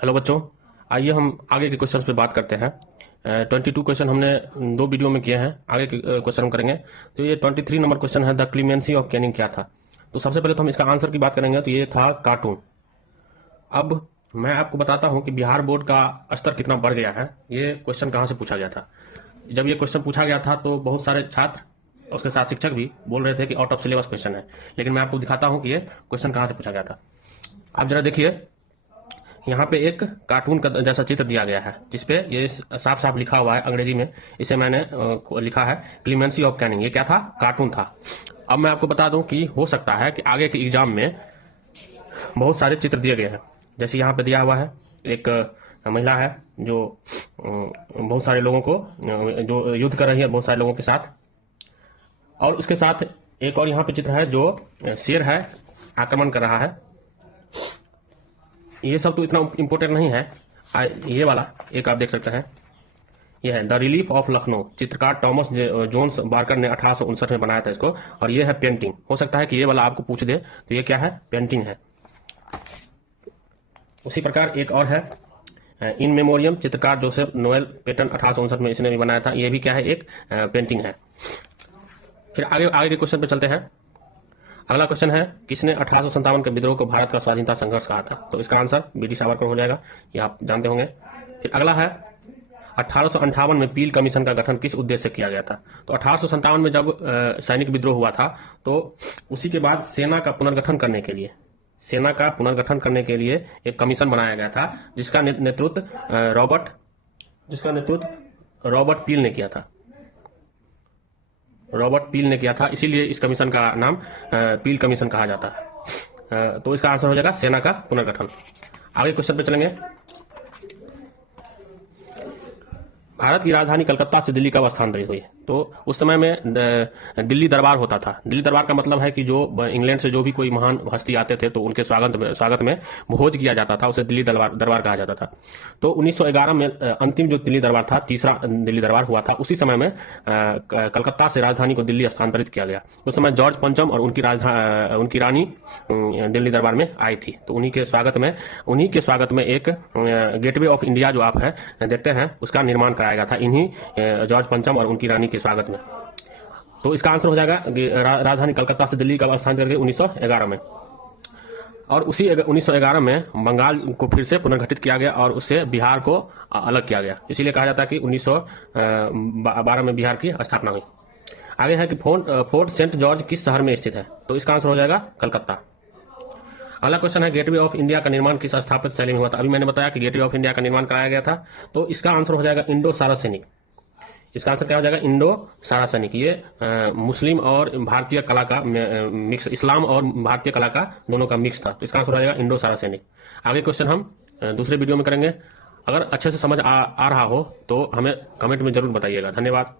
Hello बच्चों, आइए हम आगे के क्वेश्चंस पे बात करते हैं। 22 क्वेश्चन हमने 2 वीडियो में किए हैं। आगे के क्वेश्चन हम करेंगे। तो ये 23 नंबर क्वेश्चन है, द क्लीमेंसी ऑफ कैनिंग क्या था। तो सबसे पहले तो हम इसका आंसर की बात करेंगे। तो ये था कार्टून। अब मैं आपको बताता हूं कि बिहार बोर्ड का स्तर कितना बढ़ गया है। ये क्वेश्चन कहाँ से पूछा गया था। जब ये क्वेश्चन पूछा गया था तो बहुत सारे छात्र, उसके साथ शिक्षक भी बोल रहे थे कि आउट ऑफ सिलेबस क्वेश्चन है। लेकिन मैं आपको दिखाता हूं कि ये क्वेश्चन कहाँ से पूछा गया था। आप जरा देखिए, यहाँ पे एक कार्टून का जैसा चित्र दिया गया है, जिसपे ये साफ साफ लिखा हुआ है अंग्रेजी में। इसे मैंने लिखा है क्लीमेंसी ऑफ कैनिंग। ये क्या था? कार्टून था। अब मैं आपको बता दूं कि हो सकता है कि आगे के एग्जाम में बहुत सारे चित्र दिए गए हैं। जैसे यहाँ पे दिया हुआ है, एक महिला है जो बहुत सारे लोगों को जो युद्ध कर रही है बहुत सारे लोगों के साथ, और उसके साथ एक और यहाँ पे चित्र है जो शेर है, आक्रमण कर रहा है। ये सब तो इतना इम्पोर्टेंट नहीं है। ये वाला एक आप देख सकते हैं, ये है द रिलीफ ऑफ लखनऊ। चित्रकार थॉमस जोन्स बार्कर ने 1859 में बनाया था इसको। और ये है पेंटिंग। हो सकता है कि ये वाला आपको पूछ दे, तो ये क्या है? पेंटिंग है। उसी प्रकार एक और है इन मेमोरियम, चित्रकार जोसेफ नोएल पेटन 1859 में इसने भी बनाया था। ये भी क्या है? एक पेंटिंग है। फिर आगे के क्वेश्चन पे चलते हैं। अगला क्वेश्चन है, किसने 1857 के विद्रोह को भारत का स्वाधीनता संघर्ष कहा था। तो इसका आंसर बी.डी. सावरकर हो जाएगा, ये आप जानते होंगे। फिर अगला है 1858 में पील कमीशन का गठन किस उद्देश्य से किया गया था। तो 1857 में जब सैनिक विद्रोह हुआ था, तो उसी के बाद सेना का पुनर्गठन करने के लिए एक कमीशन बनाया गया था, जिसका नेतृत्व रॉबर्ट पील ने किया था। इसीलिए इस कमीशन का नाम पील कमीशन कहा जाता है। तो इसका आंसर हो जाएगा सेना का पुनर्गठन। आगे क्वेश्चन पे चलेंगे। भारत की राजधानी कलकत्ता से दिल्ली कब स्थानांतरित हुई। तो उस समय में दिल्ली दरबार होता था। दिल्ली दरबार का मतलब है कि जो इंग्लैंड से जो भी कोई महान हस्ती आते थे तो उनके स्वागत में भोज किया जाता था। उसे दिल्ली दरबार कहा जाता था। तो 1911 में अंतिम जो दिल्ली दरबार था, तीसरा दिल्ली दरबार हुआ था, उसी समय में कलकत्ता से राजधानी को दिल्ली स्थानांतरित किया गया। उस समय जॉर्ज पंचम और उनकी रानी दिल्ली दरबार में आई थी। तो उन्हीं के स्वागत में एक गेटवे ऑफ इंडिया जो आप है देखते हैं, उसका निर्माण कराया गया था इन्हीं जॉर्ज पंचम और उनकी रानी के स्वागत में। तो इसका आंसर हो जाएगा राजधानी कलकत्ता से दिल्ली का स्थानांतरित करके 1911 में। और उसी 1911 में बंगाल को फिर से पुनर्गठित किया गया और उससे बिहार को अलग किया गया। इसीलिए कहा जाता है कि 1912 में बिहार की स्थापना हुई। आगे है कि फोर्ट सेंट जॉर्ज किस शहर में स्थित है। तो इसका आंसर हो जाएगा कलकत्ता। अगला क्वेश्चन है, गेटवे ऑफ इंडिया का निर्माण किस स्थापित शैली में हुआ था। अभी मैंने बताया कि गेटवे ऑफ इंडिया का निर्माण कराया गया था। तो इसका आंसर हो जाएगा इंडो सारासैनिक। इसका आंसर क्या हो जाएगा? इंडो सारासैनिक। ये मुस्लिम और भारतीय कला का मिक्स, इस्लाम और भारतीय कला का दोनों का मिक्स था। तो इसका आंसर हो जाएगा इंडो सारासैनिक। आगे क्वेश्चन हम दूसरे वीडियो में करेंगे। अगर अच्छे से समझ आ रहा हो तो हमें कमेंट में जरूर बताइएगा। धन्यवाद।